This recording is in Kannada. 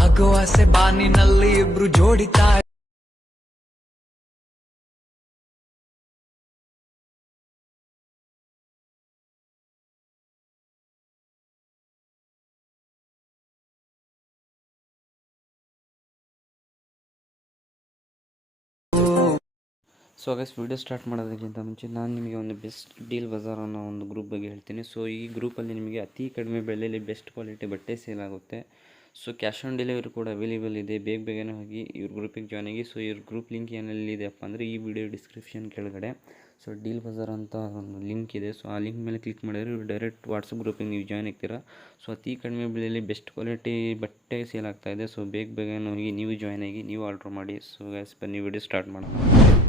ಆಗೋ ಆಸೆ ಬಾನಿನಲ್ಲಿ ಇಬ್ರು ಜೋಡಿತಾ ಸೊ ಗೈಸ್ ವಿಡಿಯೋ ಸ್ಟಾರ್ಟ್ ಮಾಡೋದಕ್ಕಿಂತ ಮುಂಚೆ ನಾನು ನಿಮಗೆ ಒಂದು ಬೆಸ್ಟ್ ಡೀಲ್ ಬಜಾರ್ ಅನ್ನೋ ಒಂದು ಗ್ರೂಪ್ ಬಗ್ಗೆ ಹೇಳ್ತೀನಿ. ಸೊ ಈ ಗ್ರೂಪಲ್ಲಿ ನಿಮಗೆ ಅತಿ ಕಡಿಮೆ ಬೆಲೆಯಲ್ಲಿ ಬೆಸ್ಟ್ ಕ್ವಾಲಿಟಿ ಬಟ್ಟೆ ಸೇಲ್ ಆಗುತ್ತೆ. ಸೊ ಕ್ಯಾಶ್ ಆನ್ ಡೆಲಿವರಿ ಕೂಡ ಅವೈಲೇಬಲ್ ಇದೆ. ಬೇಗನೆ ಹೋಗಿ ಇವ್ರ ಗ್ರೂಪಿಗೆ ಜಾಯ್ನ್ ಆಗಿ. ಸೊ ಇವ್ರ ಗ್ರೂಪ್ ಲಿಂಕ್ ಏನಲ್ಲಿದೆಯಪ್ಪ ಅಂದರೆ ಈ ವಿಡಿಯೋ ಡಿಸ್ಕ್ರಿಪ್ಷನ್ ಕೆಳಗಡೆ ಸೊ ಡೀಲ್ ಬಜಾರ್ ಅಂತ ಒಂದು ಲಿಂಕ್ ಇದೆ. ಸೊ ಆ ಲಿಂಕ್ ಮೇಲೆ ಕ್ಲಿಕ್ ಮಾಡಿದ್ರೆ ಇವ್ರು ಡೈರೆಕ್ಟ್ ವಾಟ್ಸಪ್ ಗ್ರೂಪಿಗೆ ನೀವು ಜಾಯ್ನ್ ಆಗ್ತೀರಾ. ಸೊ ಅತಿ ಕಡಿಮೆ ಬೆಲೆಯಲ್ಲಿ ಬೆಸ್ಟ್ ಕ್ವಾಲಿಟಿ ಬಟ್ಟೆ ಸೇಲ್ ಆಗ್ತಾಯಿದೆ. ಸೊ ಬೇಗನೆ ಹೋಗಿ ನೀವು ಜಾಯ್ನ್ ಆಗಿ ನೀವು ಆರ್ಡ್ರ್ ಮಾಡಿ. ಸೊ ಗೈಸ್ ಬನ್ನಿ ವಿಡಿಯೋ ಸ್ಟಾರ್ಟ್ ಮಾಡೋಣ.